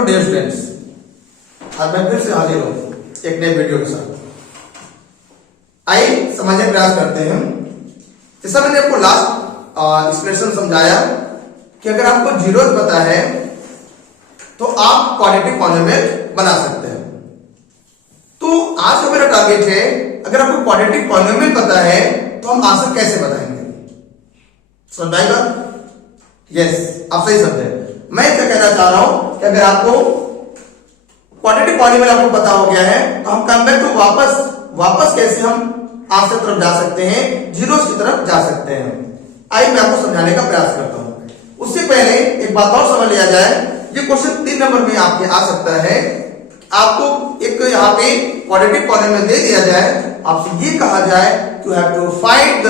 Hello dear students, आज मैं फिर से हाजिर हूँ एक नए वीडियो के साथ। आइए समझने का प्रयास करते हैं। जैसा मैंने आपको लास्ट एक्सप्रेशन समझाया कि अगर आपको जीरोस पता है तो आप क्वाड्रेटिक पॉलिनोमियल बना सकते हैं। तो आज का मेरा टारगेट है, अगर आपको क्वाड्रेटिक पॉलिनोमियल पता है तो हम आंसर कैसे बताएंगे। समझ आएगा? यस, आप सही समझे। मैं क्या कहना चाह रहा हूं कि अगर आपको क्वाड्रेटिक पॉलिनोमियल आपको पता हो गया है तो हम कम बैक टू वापस कैसे हम आंसर तरफ जा सकते हैं, जीरोस की तरफ जा सकते हैं। आइए मैं आपको समझाने का प्रयास करता हूं। उससे पहले एक बात और समझ लिया जाए। ये क्वेश्चन 3 नंबर में आपके आ सकता है। आपको एक यहाँ पे क्वाड्रेटिक पॉलिनोमियल दे दिया जाए, आपसे ये कहा जाए to have to find the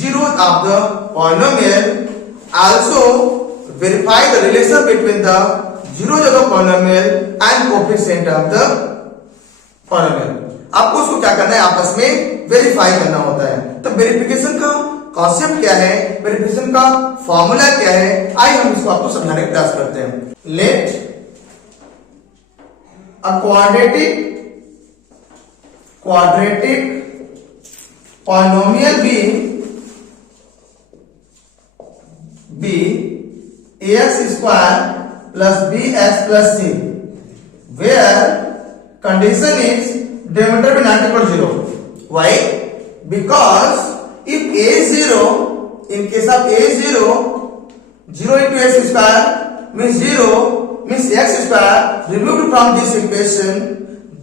zeros of the polynomial, also verify the relation between the zeros of the polynomial and coefficient of the polynomial। आपको उसको क्या करना है, आपस में वेरीफाई करना होता है। तो वेरिफिकेशन का कॉन्सेप्ट क्या है, वेरिफिकेशन का फॉर्मूला क्या है, आइए हम इसको आपको समझाने का प्रयास करते हैं। Let a quadratic polynomial be ax square plus bx plus c, where condition is denominator be not equal to 0. Why? Because if a is 0, in case of a is 0, 0 into x square means 0, means x square removed from this equation,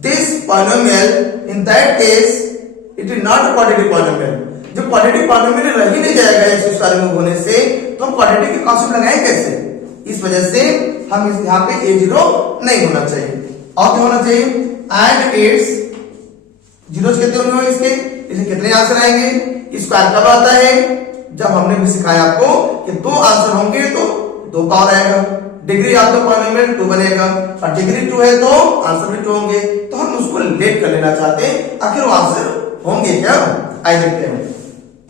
this polynomial, in that case it is not a quadratic polynomial। जब quadratic polynomial रह ही नहीं जाएगा x square remove होने से, तो हम quadratic के concept लगाएं कैसे। इस वजह से हम इस यहाँ पे a0 नहीं होना चाहिए। और क्या होना चाहिए, एंड इट्स जीरोस कितने होंगे इसके, इसे कितने आंसर आएंगे। स्क्वायर कब आता है, जब हमने भी सिखाया आपको कि 2 आंसर होंगे तो 2 पावर आएगा। डिग्री ऑफ द पॉलिनोमियल 2 बनेगा, और डिग्री 2 है तो आंसर भी 2 होंगे। तो हम उसको लेट कर लेना चाहते हैं, आखिर वो आंसर होंगे क्या, आइए देखते हैं।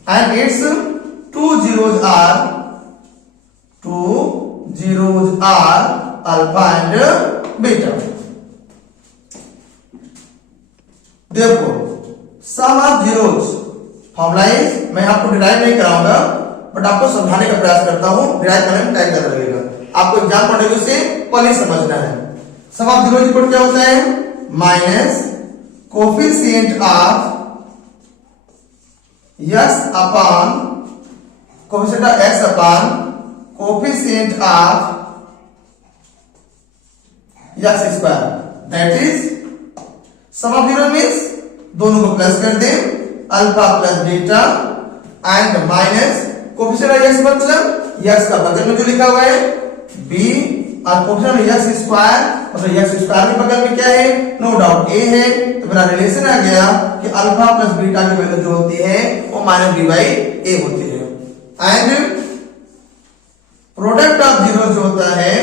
And its 2 zeros are alpha and beta। Therefore, sum of zeros formula is, मैं आपको डिराइव नहीं कराऊंगा बट आपको समझाने का प्रयास करता हूं। डिराइव करने में टाइम ज्यादा लगेगा, आपको एग्जाम पॉइंट ऑफ व्यू से पहले समझना है। सम ऑफ जीरोस इक्वल क्या होता है, minus coefficient of x upon coefficient of x upon coefficient of x square, that is sum of zero means दोनों को प्लस कर दें, alpha plus beta and minus coefficient of x मतलब x का बगल में जो लिखा हुआ है b, और कोफिशिएंट ऑफ x स्क्वायर मतलब x स्क्वायर के बगल में क्या है, नो डाउट a है। तो मेरा रिलेशन आ गया कि अल्फा प्लस बीटा की वैल्यू जो होती है वो माइनस b बाई a होती है। एंड प्रोडक्ट ऑफ जीरोस जो होता है,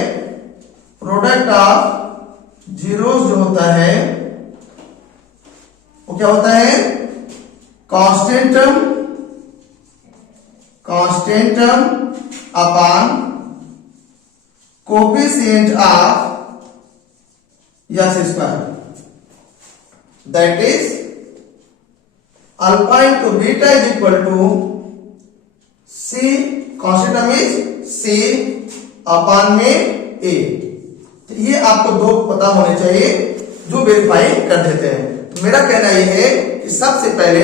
प्रोडक्ट ऑफ जीरोस जो होता है वो क्या होता है, constant term upon coefficient of x square, that is alpha into beta is equal to c, constant term is c upon में a। ये आपको 2 पता होने चाहिए जो वेरीफाई कर देते हैं। तो मेरा कहना ये है कि सबसे पहले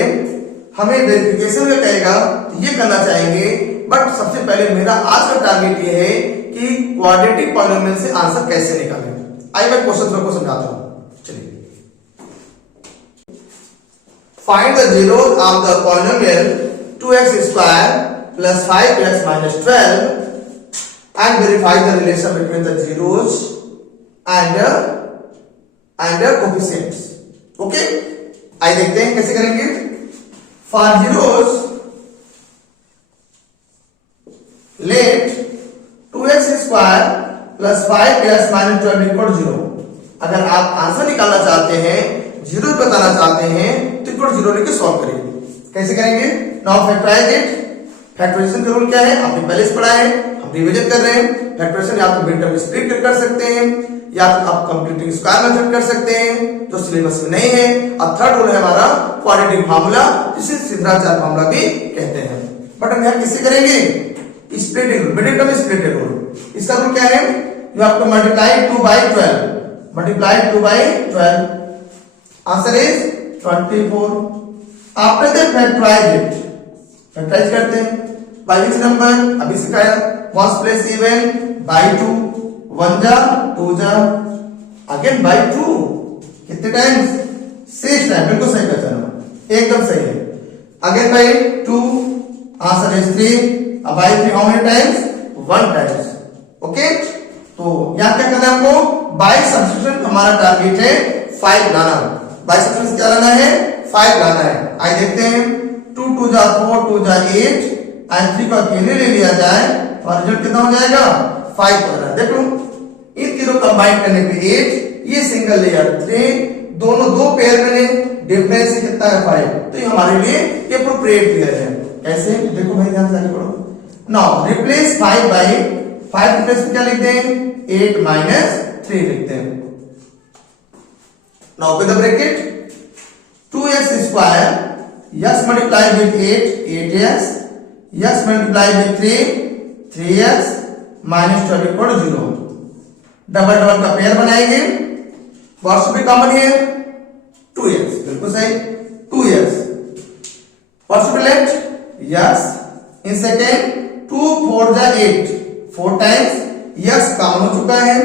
हमें वेरिफिकेशन में कहेगा तो ये करना चाहेंगे, बट सबसे पहले मेरा आज का टारगेट ये है कि क्वाड्रेटिक पॉलिनोमियल से आंसर कैसे निकालें। आइए मैं क्वेश्चन को समझाता हूं। चलिए, find the zeros of the polynomial 2x square plus 5x minus 12 and verify the relation between the zeros and coefficients. Okay, आइए देखते हैं कैसे करेंगे। For zeros let 2x square plus 5x minus 12 equal 0। अगर आप आंसर निकालना चाहते हैं, जीरो बताना चाहते हैं, तो इक्वल 0 लेके सॉल्व करिए। कैसे करेंगे, नाउ फैक्टराइज इट। फैक्टराइजेशन का रूल क्या है, आपने पहले से पढ़ा है, हम रिवीजन कर रहे हैं। फैक्टराइजेशन आप मिड टर्म स्प्लिट कर सकते हैं, या तो आप कंप्यूटिंग स्क्वायर मेथड कर सकते हैं जो सिलेबस में नहीं है। अब थर्ड रूल है हमारा क्वाड्रेटिक फार्मूला, जिसे सिद्धांत फार्मूला भी कहते हैं। बट हम यहाँ किससे करेंगे? Splitting rule, middle term splitting rule. इसका रूल क्या है? You have to multiply 2 by 12, multiply 2 by 12, answer is 24। After that factorise it, factorise करते हैं बाय विच नंबर? अभी सिखाया, वंस प्लेस इवन बाय 2, 1 जा 2 जा, अगेन बाय 2, कितने टाइम्स? 6 टाइम, बिल्कुल सही पहचाना, एकदम सही है। अगेन बाय 2, आंसर इज 3, अब by 3 how many times? 1 times. Okay, तो यहां क्या करना है हमको? बाय सब्स्टिट्यूशन हमारा टारगेट है 5 लाना। बाय सब्स्टिट्यूशन क्या लाना है? 5 लाना है। आइए देखते हैं, 2 2 जा 4, 2 जा 8, एंड 3 को अकेले ले लिया जाए और रिजल्ट कितना हो जाएगा? 5 हो रहा है। देखो इन तीनों कंबाइन करने पे 8, ये सिंगल लेयर 3, दोनों दो पेयर में डिफरेंस कितना है? 5। तो ये हमारे लिए एप्रोप्रिएट पेयर है। कैसे? देखो भाई ध्यान से आगे बढ़ो। नाउ रिप्लेस 5 बाय 5 रिप्लेस क्या लिखते हैं? 8 माइनस 3 लिखते हैं। Now with the bracket 2x square, x multiply with 8, 8x, x multiply with 3, 3x minus 12 equal to 0। Double double का पेयर बनाएंगे, what should be common here? 2x, बिल्कुल सही, 2x। What should be left? x in second 2 4 जा 8, 4 times x common हो चुका है।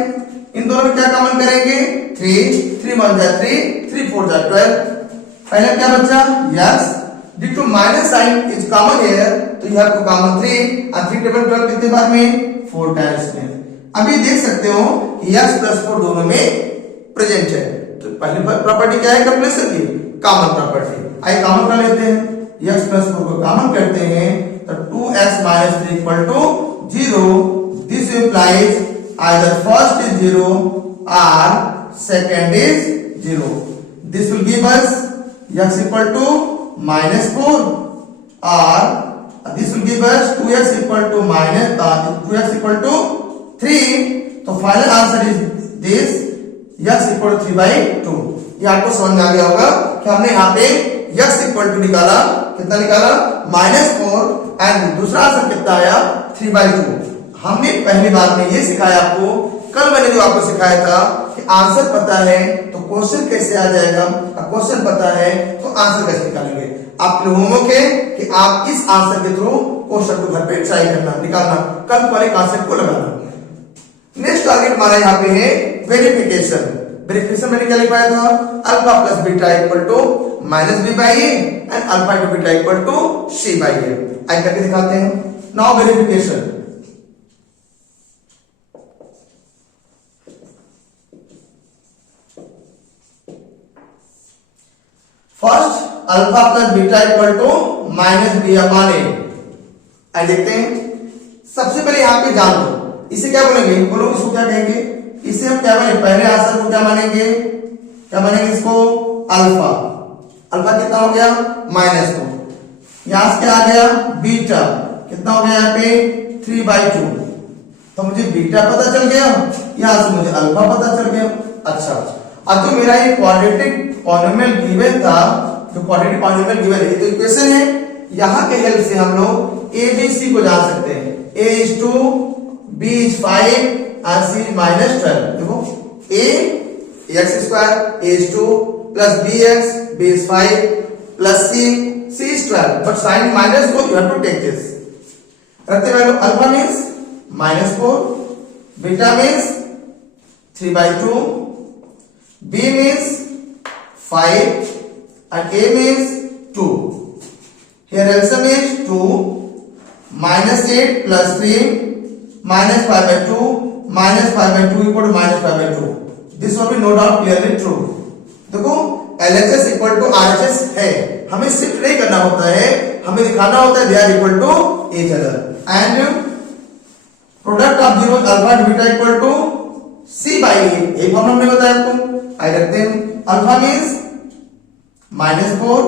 इन दोनों में क्या कॉमन करेंगे? 3 3 1 जा 3, 3 4 जा 12। पहले क्या बचा? x, due to minus sign is common here, तो you have to common 3, and 3 table 12 कितने बार में? 4 टाइम्स में। अभी देख सकते हो कि x प्लस 4 दोनों में प्रेजेंट है। तो पहली प्रॉपर्टी क्या है कंप्लीशन की? Common property. आइए कॉमन कर लेते हैं, x प्लस 4 को कॉमन करते हैं तो 2x minus 3 equal to 0. This implies either first is 0 or second is 0. This will give us x equal to minus 4, or this will give us 2x equal to minus 2x equal to 3. तो final answer is this, x equal to 3 by 2। ये आपको समझ में आ गया होगा कि हमने यहाँ पे x equal to निकाला, कितना निकाला? -4, एंड दूसरा आंसर कितना आया? 3 by 2। हमने पहली बार में ये सिखाया आपको, कल मैंने जो आपको सिखाया था कि आंसर पता है तो क्वेश्चन कैसे आ जाएगा, क्वेश्चन पता है तो आंसर कैसे निकालेंगे। आपके होमवर्क है कि आप इस आंसर के थ्रू क्वेश्चन को घर पे ट्राई करना, निकालना, कल वाले कॉन्सेप्ट को लगाना। नेक्स्ट टारगेट हमारा यहाँ पे है वेरिफिकेशन। वेरिफिकेशन मैंने क्या लिखवाया था? Alpha plus beta equal to minus B by A and alpha to beta equal to C by A. आइए करके दिखाते हैं। Now verification, first alpha plus beta equal to minus B upon A. आइए देखते हैं। सबसे पहले यहां पे जान लो इसे क्या बोलेंगे? बोलो इसको क्या कहेंगे? इसे हम क्या मानेंगे? पहले आंसर को क्या मानेंगे? क्या मानेंगे इसको? अल्फा। अल्फा कितना हो गया? -2। यहां से क्या आ गया? बीटा कितना हो गया? यहाँ पे 3/2। तो मुझे बीटा पता चल गया, यहां से मुझे अल्फा पता चल गया। अच्छा, अब जो मेरा ये क्वाड्रेटिक पॉलिनोमियल गिवन था, जो क्वाड्रेटिक पॉलिनोमियल गिवन है, तो इक्वेशन है, यहां के हेल्प से हम लोग ए बी सी को जान सकते हैं। a is 2, b is 5 and c is -12। देखो a x square, a is 2 plus bx, b is 5 plus c is 12, but sign minus को you have to take this। रखते value alpha means -4, beta means 3/2, b means 5 and a means 2। Here LCM is 2, -8 plus 3 -5/2, -5/2 equal to -5/2। This will be no doubt clearly true। देखो LHS equal to RHS है, हमें shift नहीं करना होता है, हमें दिखाना होता है they are equal to each other। and product of zero alpha and beta equal to c by a, एक फॉर्मूला हमने बताया आपको। आई रखते हैं alpha means -4,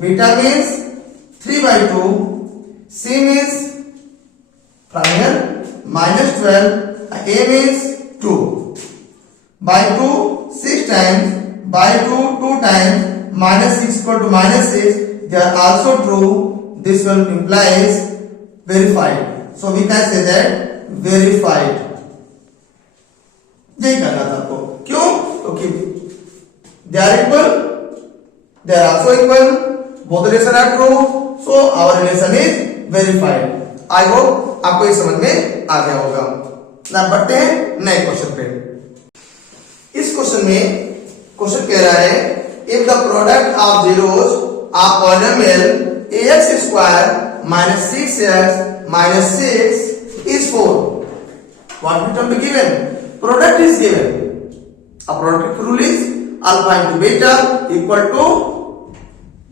beta means 3/2, c means from here -12, a means 2। By 2 6 times, by 2 2 times, minus 6 equal to minus 6, they are also true. This will implies verified. So we can say that verified. यही करना था आपको. क्यों? क्योंकि they are equal, they are also equal, both relation are true, so our relation is verified. I hope आपको ये समझ में आ गया होगा. ना बढ़ते हैं नए क्वेश्चन पे. इस क्वेश्चन में क्वेश्चन कह रहा है if the product of zeros of polynomial ax square minus 6x minus 6 is 4. What will be given? Product is given. A product rule is alpha into beta equal to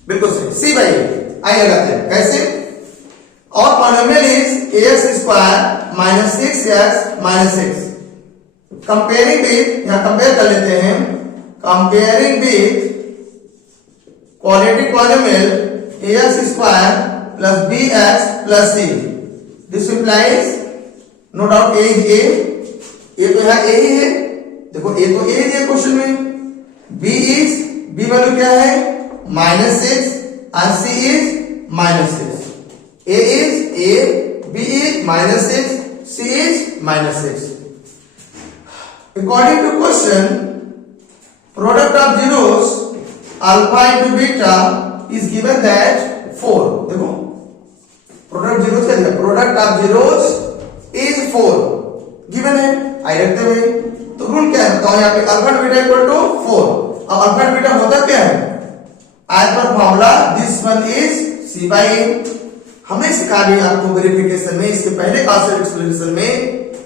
बिल्कुल सही c by a. आइए लगाते हैं कैसे. और polynomial is ax square minus 6x minus 6. Comparing with, यहाँ compare कर लेते हैं. Comparing with quadratic polynomial ax square plus bx plus c. This implies no doubt a is a. ये तो यहाँ a ही है. देखो a तो a है क्वेश्चन में. b is b वैल्यू क्या है? -6 and c is -6. a is a, b is -6, c is -6. According to question, product of zeros alpha into beta is given that 4. देखो प्रोडक्ट जीरोस क्या दिया? Product of zeros is 4 given है. आई रखते हुए तो rule क्या है बताओ. यहाँ पे अल्फा बीटा इक्वल टू 4. अब अल्फा बीटा होता क्या है? एज पर formula this one is c by a. हमने सिखा दिया आपको वेरिफिकेशन में, इसके पहले कांसेप्ट एक्सप्लेनेशन में,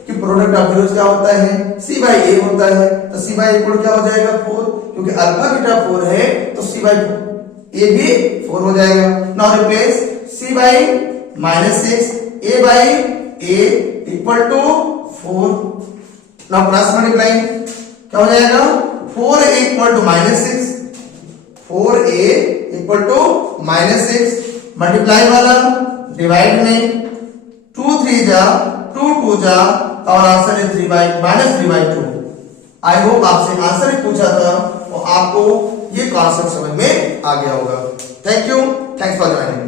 कि प्रोडक्ट ऑफ जीरोस क्या होता है? c by a होता है. तो c by a इक्वल क्या हो जाएगा? 4. क्योंकि अल्फा बीटा 4 है तो c by a भी 4 हो जाएगा. Now replace c by -6 a by a equal to 4. Now cross multiply क्या हो जाएगा? 4a equal to -6, 4a equal to -6. Multiply वाला डिवाइड में 2 3 जा 2 2 जा और आंसर है 3/-3/2. आई होप आपसे आंसर ही पूछा था और आपको ये कॉन्सेप्ट समझ में आ गया होगा. Thank you. Thanks for joining.